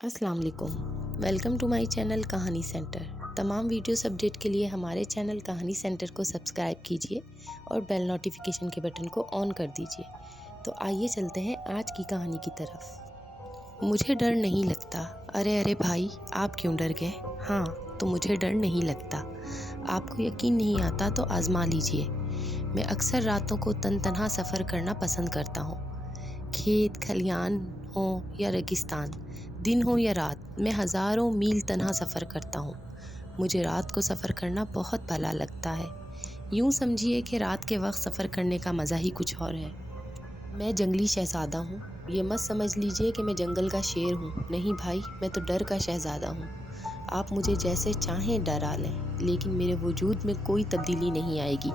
अस्सलाम वालेकुम। Welcome to my channel कहानी सेंटर। तमाम वीडियोस अपडेट के लिए हमारे चैनल कहानी सेंटर को सब्सक्राइब कीजिए और बेल नोटिफिकेशन के बटन को ऑन कर दीजिए। तो आइए चलते हैं आज की कहानी की तरफ। मुझे डर नहीं लगता। अरे अरे भाई, आप क्यों डर गए? हाँ, तो मुझे डर नहीं लगता। आपको यकीन नहीं आता तो आजमा लीजिए। मैं अक्सर रातों को तन्हा सफ़र करना पसंद करता हूँ। खेत खलियान हो या रेगिस्तान, दिन हो या रात, मैं हज़ारों मील तन्हा सफ़र करता हूँ। मुझे रात को सफ़र करना बहुत भला लगता है। यूँ समझिए कि रात के वक्त सफ़र करने का मज़ा ही कुछ और है। मैं जंगली शहज़ादा हूँ। ये मत समझ लीजिए कि मैं जंगल का शेर हूँ। नहीं भाई, मैं तो डर का शहज़ादा हूँ। आप मुझे जैसे चाहें डरा लें, लेकिन मेरे वजूद में कोई तब्दीली नहीं आएगी।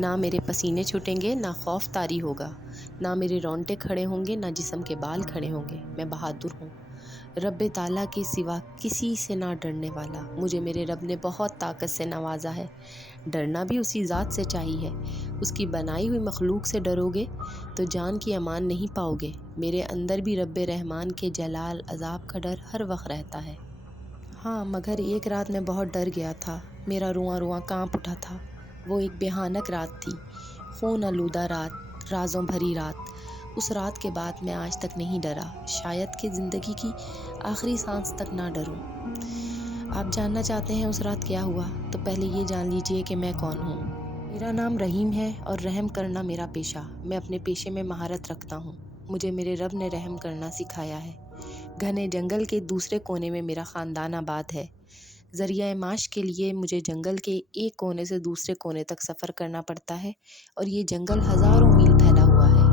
ना मेरे पसीने छूटेंगे, ना खौफ तारी होगा, ना मेरे रोंगटे खड़े होंगे, ना जिस्म के बाल खड़े होंगे। मैं बहादुर हूँ, रब ताला के सिवा किसी से ना डरने वाला। मुझे मेरे रब ने बहुत ताकत से नवाजा है। डरना भी उसी ज़ात से चाहिए। उसकी बनाई हुई मखलूक से डरोगे तो जान की अमान नहीं पाओगे। मेरे अंदर भी रब रहमान के जलाल अजाब का डर हर वक्त रहता है। हाँ, मगर एक रात मैं बहुत डर गया था। मेरा रुआं रुआं काँप उठा था। वो एक भयानक रात थी, खून आलूदा रात, राज़ों भरी रात। उस रात के बाद मैं आज तक नहीं डरा, शायद कि ज़िंदगी की आखिरी सांस तक ना डरूं। आप जानना चाहते हैं उस रात क्या हुआ? तो पहले ये जान लीजिए कि मैं कौन हूँ। मेरा नाम रहीम है और रहम करना मेरा पेशा। मैं अपने पेशे में महारत रखता हूँ। मुझे मेरे रब ने रहम करना सिखाया है। घने जंगल के दूसरे कोने में मेरा ख़ानदान आबाद है। ज़रिया माश के लिए मुझे जंगल के एक कोने से दूसरे कोने तक सफ़र करना पड़ता है और ये जंगल हज़ारों मील फैला हुआ है।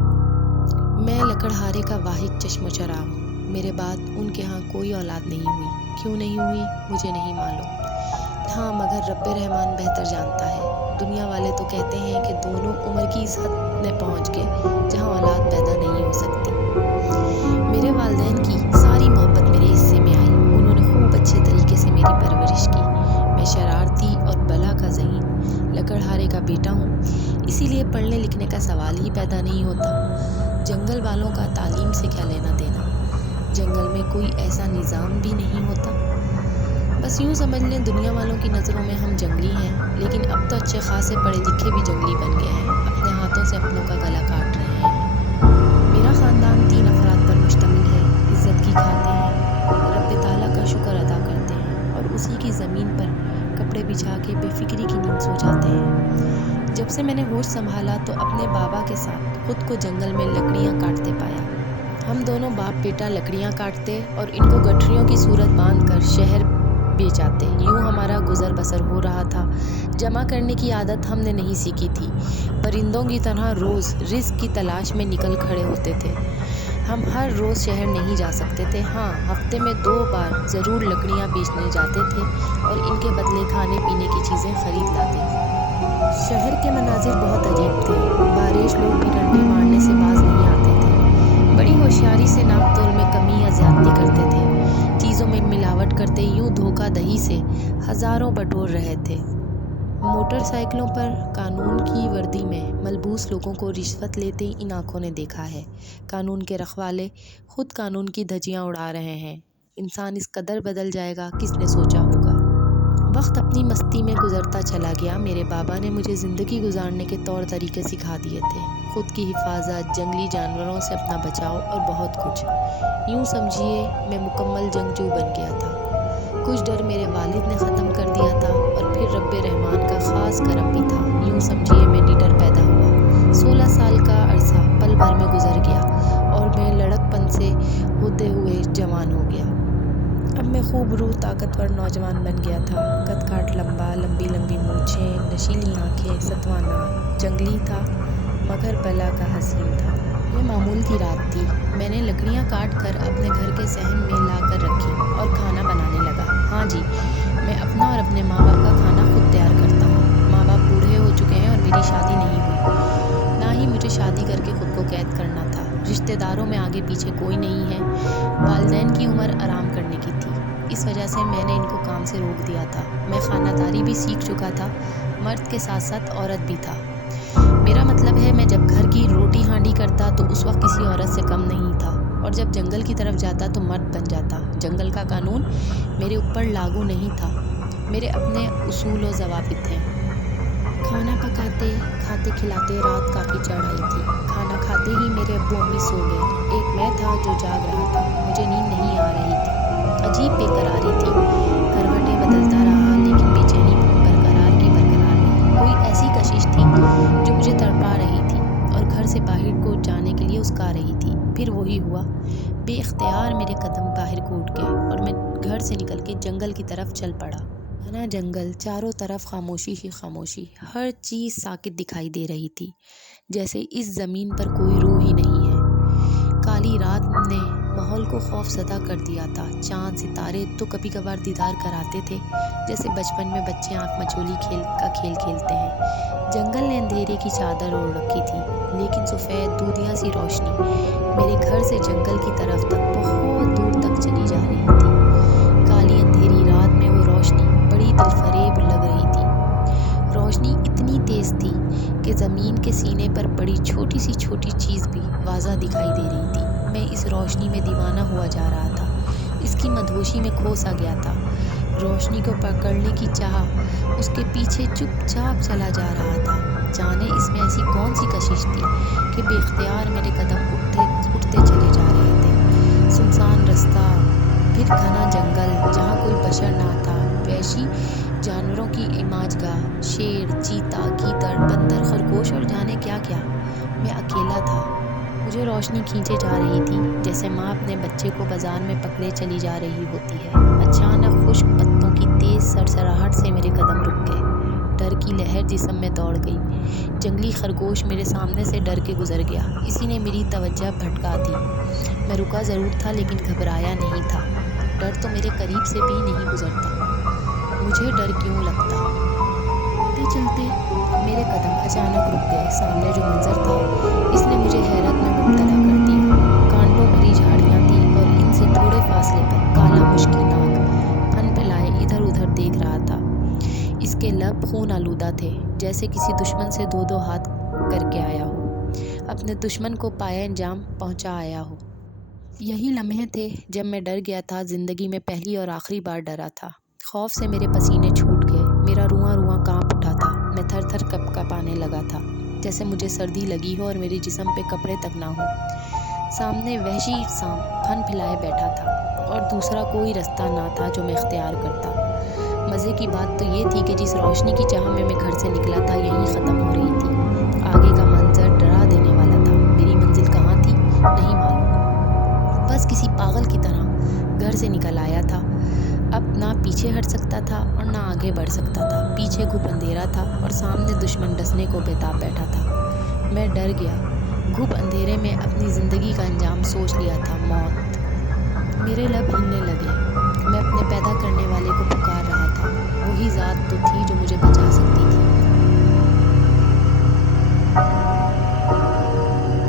मैं लकड़हारे का वाहिद चश्मचरा हूँ। मेरे बाद उनके यहाँ कोई औलाद नहीं हुई। क्यों नहीं हुई मुझे नहीं मालूम। हाँ, मगर रब्बे रहमान बेहतर जानता है। दुनिया वाले तो कहते हैं कि दोनों उम्र की इस हद में पहुँच गए जहाँ औलाद पैदा नहीं हो सकती। मेरे वालिदैन की सारी मोहब्बत मेरे हिस्से में आई। उन्होंने खूब अच्छे तरीके से मेरी परवरिश की। मैं शरारती और बला का ज़हीन लकड़हारे का बेटा हूँ, इसीलिए पढ़ने लिखने का सवाल ही पैदा नहीं होता। जंगल वालों का तालीम से क्या लेना देना? जंगल में कोई ऐसा निज़ाम भी नहीं होता। बस यूँ समझ लें, दुनिया वालों की नज़रों में हम जंगली हैं, लेकिन अब तो अच्छे खासे पढ़े लिखे भी जंगली बन गए हैं। अपने हाथों से अपनों का गला काट रहे हैं। मेरा ख़ानदान 3 अफराद पर मुश्तमिल है। इज़्ज़त की खाते हैं, रब्बे ताला का शुक्र अदा करते हैं और उसी की ज़मीन पर कपड़े बिछा के बेफिक्री की नींद सो जाते हैं। जब से मैंने होश संभाला तो अपने बाबा के साथ खुद को जंगल में लकड़ियाँ काटते पाया। हम दोनों बाप बेटा लकड़ियाँ काटते और इनको गठरियों की सूरत बांध कर शहर बेच आते। यूँ हमारा गुजर बसर हो रहा था। जमा करने की आदत हमने नहीं सीखी थी। परिंदों की तरह रोज़ रिस्क की तलाश में निकल खड़े होते थे। हम हर रोज़ शहर नहीं जा सकते थे। हाँ, हफ्ते में 2 बार ज़रूर लकड़ियाँ बेचने जाते थे और इनके बदले खाने पीने की चीज़ें खरीद लाते थे। शहर के मनाजिर बहुत अजीब थे। बारिश लोग भी डंडे मारने से बाज नहीं आते थे। बड़ी होशियारी से नाप तोल में कमी या ज़्यादती करते थे। चीज़ों में मिलावट करते यूँ धोखाधड़ी से हज़ारों बटोर रहे थे। मोटरसाइकिलों पर कानून की वर्दी में मलबूस लोगों को रिश्वत लेते इन आँखों ने देखा है। कानून के रखवाले खुद कानून की धज्जियाँ उड़ा रहे हैं। इंसान इस कदर बदल जाएगा, किसने सोचा होगा। वक्त अपनी मस्ती में गुजरता चला गया। मेरे बाबा ने मुझे ज़िंदगी गुजारने के तौर तरीके सिखा दिए थे। खुद की हिफाजत, जंगली जानवरों से अपना बचाव और बहुत कुछ। यूँ समझिए मैं मुकम्मल जंगजू बन गया था। कुछ डर मेरे वालिद ने ख़त्म कर दिया था और फिर रब्बे रहमान का ख़ास करम भी था। यूँ समझिए मैं निडर पैदा हुआ। 16 साल का अरसा पल भर में गुजर गया और मैं लड़कपन से होते हुए जवान हो गया। अब मैं खूब रूह ताकतवर नौजवान बन गया था। कद काठ लंबा, लंबी लंबी मूँछें, नशीली आँखें, सतवाना। जंगली था मगर बला का हसीन था। यह मामूल की रात थी। मैंने लकड़ियाँ काट कर अपने घर के सहन में ला कर रखी और खाना बनाने लगा। हाँ जी, मैं अपना और अपने माँ बाप का खाना खुद तैयार करता हूँ। माँ बाप बूढ़े हो चुके हैं और मेरी शादी नहीं हुई। ना ही मुझे शादी करके खुद को कैद करना था। रिश्तेदारों में आगे पीछे कोई नहीं है। वालिदैन की उम्र आराम करने की थी, इस वजह से मैंने इनको काम से रोक दिया था। मैं खानादारी भी सीख चुका था, मर्द के साथ साथ औरत भी था। मेरा मतलब है, मैं जब घर की रोटी हांडी करता तो उस वक्त किसी औरत से कम नहीं था और اور جب جنگل کی طرف جاتا تو مرد بن جاتا۔ جنگل کا قانون میرے اوپر لاگو نہیں تھا، میرے اپنے اصول و ضوابط تھے۔ کھانا پکاتے کھاتے کھلاتے رات کافی چڑھ آئی تھی۔ کھانا کھاتے ہی میرے ابو امی سو گئے۔ ایک میں تھا جو جاگ رہا تھا، مجھے نیند نہیں آ رہی تھی، عجیب بے قراری تھی۔ کروٹیں بدلتا رہا لیکن بے چینی برقرار کی برقرار رہی۔ کوئی ایسی کشش تھی جو مجھے تڑپا رہی تھی اور گھر سے باہر کو جانے کے لیے اسکا رہی تھی۔ پھر وہی ہوا، بے اختیار میرے قدم باہر کو اٹھ گئے اور میں گھر سے نکل کے جنگل کی طرف چل پڑا۔ گھنا جنگل، چاروں طرف خاموشی ہی خاموشی، ہر چیز ساکت دکھائی دے رہی تھی، جیسے اس زمین پر کوئی روح ہی نہیں ہے۔ کالی رات نے ماحول کو خوف زدہ کر دیا تھا۔ چاند ستارے تو کبھی کبھار دیدار کراتے تھے، جیسے بچپن میں بچے آنکھ مچولی کا کھیل کھیلتے ہیں۔ جنگل نے اندھیرے کی چادر اوڑھ رکھی تھی، لیکن سفید دودھیا سی روشنی میرے گھر سے جنگل کی طرف تک بہت دور تک چلی جا رہی تھی۔ کالی اندھیری رات میں وہ روشنی بڑی دلفریب لگ رہی تھی۔ روشنی اتنی تیز تھی کہ زمین کے سینے پر پڑی چھوٹی سی چھوٹی چیز بھی واضح دکھائی دے رہی تھی۔ میں اس روشنی میں دیوانہ ہوا جا رہا تھا، اس کی مدہوشی میں کھو سا گیا تھا۔ روشنی کو پکڑنے کی چاہ اس کے پیچھے چپ چاپ چلا جا رہا تھا۔ جانے اس میں ایسی کون سی کشش تھی کہ بے اختیار میرے قدم اٹھتے چلے جا رہے تھے۔ سنسان رستہ، پھر گھنا جنگل جہاں کوئی بشر نہ تھا، وحشی جانوروں کی اماج گاہ، شیر، چیتا، گیدڑ، بندر، خرگوش اور جانے کیا کیا۔ میں اکیلا تھا۔ مجھے روشنی کھینچے جا رہی تھی، جیسے ماں اپنے بچے کو بازار میں پکڑے چلی جا رہی ہوتی ہے۔ اچانک خشک پتوں کی تیز سرسراہٹ سے میرے قدم رک گئے۔ ڈر کی لہر جسم میں دوڑ گئی۔ جنگلی خرگوش میرے سامنے سے ڈر کے گزر گیا۔ اسی نے میری توجہ بھٹکا دی۔ میں رکا ضرور تھا لیکن گھبرایا نہیں تھا۔ ڈر تو میرے قریب سے بھی نہیں گزرتا۔ مجھے ڈر کیوں لگتا؟ چلتے چلتے میرے قدم اچانک رک گئے۔ سامنے جو منظر تھا اس نے مجھے حیرت میں مبتلا کر دیا۔ کانٹوں بھری جھاڑیاں تھیں اور ان سے تھوڑے فاصلے پر کالا مشکی ناگ پھن پھیلائے ادھر ادھر دیکھ رہا تھا۔ اس کے لب خون آلودہ تھے، جیسے کسی دشمن سے دو ہاتھ کر کے آیا ہو، اپنے دشمن کو پایہ انجام پہنچا آیا ہو۔ یہی لمحے تھے جب میں ڈر گیا تھا، زندگی میں پہلی اور آخری بار ڈرا تھا۔ خوف سے میرے پسینے چھوٹ گئے، میرا رواں رواں کانپ اٹھا تھا۔ میں تھر تھر کپکپانے لگا تھا، جیسے مجھے سردی لگی ہو اور میرے جسم پہ کپڑے تک نہ ہو۔ سامنے وحشی سانپ پھن پھیلائے بیٹھا تھا اور دوسرا کوئی رستہ نہ تھا جو میں اختیار کرتا۔ مزے کی بات تو یہ تھی کہ جس روشنی کی چاہ میں گھر سے نکلا تھا یہیں ختم ہو رہی تھی۔ آگے کا منظر ڈرا دینے والا تھا۔ میری منزل کہاں تھی نہیں معلوم، بس کسی پاگل کی طرح گھر سے نکل آیا تھا۔ اب نہ پیچھے ہٹ سکتا تھا اور نہ آگے بڑھ سکتا تھا۔ پیچھے گھپ اندھیرا تھا اور سامنے دشمن ڈسنے کو بےتاب بیٹھا تھا۔ میں ڈر گیا۔ گھپ اندھیرے میں اپنی زندگی کا انجام سوچ لیا تھا، موت۔ میرے لب ہلنے لگے۔ میں اپنے پیدا کرنے والے کو پکار رہا تھا، وہی ذات تو تھی